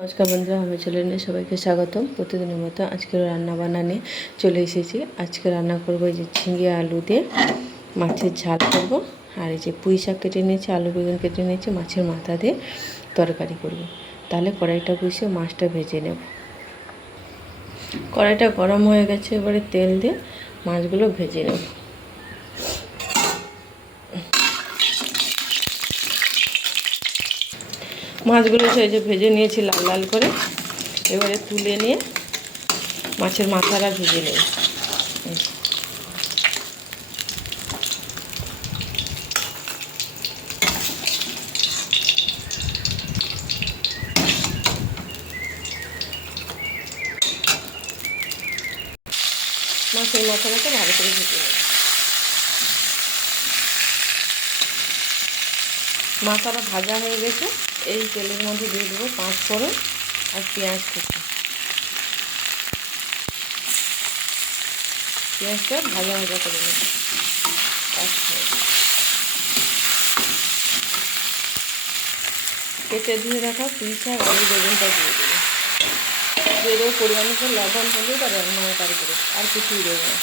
নমস্কার বন্ধুরা, আমার চ্যানেলে সবাইকে স্বাগতম। প্রতিদিনের মতো আজকের রান্না বান্না নিয়ে চলে এসেছি। আজকে রান্না করব এই যে ঝিঙে আলু দিয়ে মাছের ঝাল করব, আর এই যে পুঁই শাক কেটে নিয়েছি, আলু বেগুন কেটে নিয়েছি, মাছের মাথা দিয়ে তরকারি করব। তাহলে কড়াইটা বসিয়ে মাছটা ভেজে নেব। কড়াইটা গরম হয়ে গেছে, এবারে তেল দিয়ে মাছগুলো ভেজে নেব। মাছগুলো সেই যে ভেজে নিয়েছি লাল লাল করে, এবারে তুলে নিয়ে মাছের মাথাটা ভেজে নেব। মাছের মাথাটাকে ভালো করে ভেজে নেব। মাথাটা ভাজা হয়ে গেছে, এই তেলের মধ্যে দিয়ে দেবো 5 ফোড়ন আর পেঁয়াজ কুচি। পেঁয়াজটা ভাজা ভাজা করে নেব। কেটে ধুয়ে রাখা পুঁই শাক আলু বেগুনটা দিয়ে দেবো পরিমাণ মতো লবণ হলুদ আর লঙ্কার গুঁড়ো, আর কিছুই দেবো না।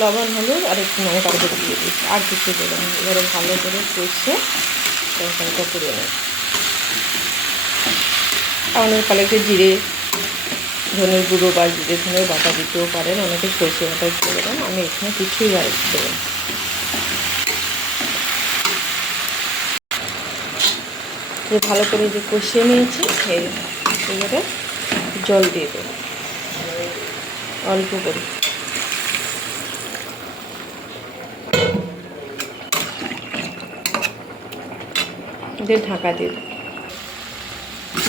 লবণ হলুদ আর একটু লঙ্কার গুঁড়ো দিয়ে দিচ্ছি, আর কিছু দেবো না। এবারে ভালো করে কষে তরকারিটা করে নেব। অনেক কালেকে জিরে ধনের গুঁড়ো বা জিরে ধনের বাটা দিতেও পারেন, অনেকে সরষে বাটা দিতে পারেন। আমি এখানে কিছুই আর দেবো না। ভালো করে যে কষিয়ে নিয়েছি, এবারে জল দিয়ে দেবো অল্প করে। দিয়ে ঢাকা দিয়ে দেবো।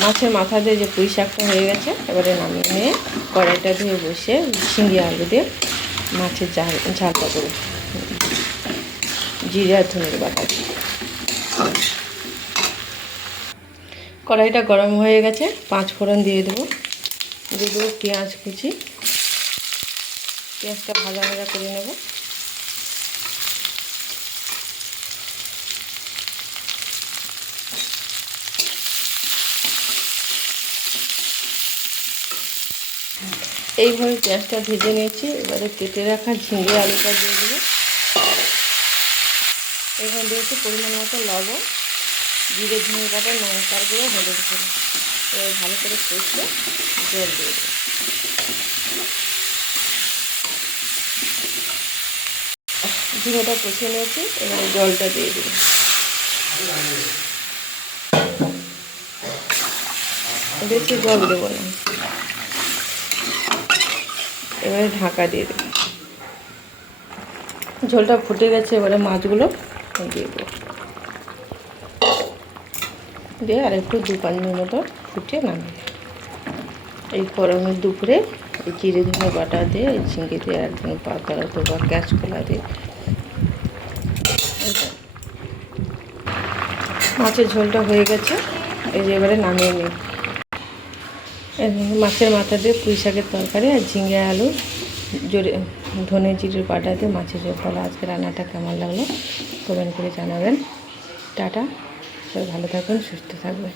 মাছের মাথা দিয়ে যে পুঁই শাকটা হয়ে গেছে, এবারে নামিয়ে নিয়ে কড়াইটা ধুয়ে বসে ঝিঙে আলু দিয়ে মাছের ঝালটা করে জিরে আর ধনের বাটা। কড়াইটা গরম হয়ে গেছে, 5 ফোড়ন দিয়ে দেবো পেঁয়াজ কুচি। পেঁয়াজটা ভাজা ভাজা করে নেব। এইভাবে পেঁয়াজটা ভেজে নিয়েছি, এবারে কেটে রাখা ঝিঙে আলুটা দিয়ে দেবো। এখানে দিয়েছি পরিমাণ মতো লবণ, জিরে ধনে বাটা, লঙ্কার গুঁড়ো, হলুদ গুঁড়ো। এবার ভালো করে কষে জল দিয়ে দেবো। ঝিঙেটা কষে নিয়েছি, এবারে জলটা দিয়ে দেবো। বেশি জল দেবো না। এবারে ঢাকা দিয়ে দেবো। ঝোলটা ফুটে গেছে, এবারে মাছগুলো দিয়ে দেবো। দিয়ে আর একটু 2-5 মিনিট মতো ফুটে নামিয়ে। এই গরমের দুপুরে এই জিরে ধনে বাটা দিয়ে ঝিঙে দিয়ে একদম পাতা অথবা কাঁচকলা দিয়ে মাছের ঝোলটা হয়ে গেছে। এই যে এবারে নামিয়ে নিই। মাছের মাথা দিয়ে পুঁই শাকের তরকারি আর ঝিঙে আলু জোরে ধনে জিরের বাটা দিয়ে মাছের ঝোল। তাহলে আজকে রান্নাটা কেমন লাগলো কমেন্ট করে জানাবেন। টাটা, সবাই ভালো থাকবেন, সুস্থ থাকবেন।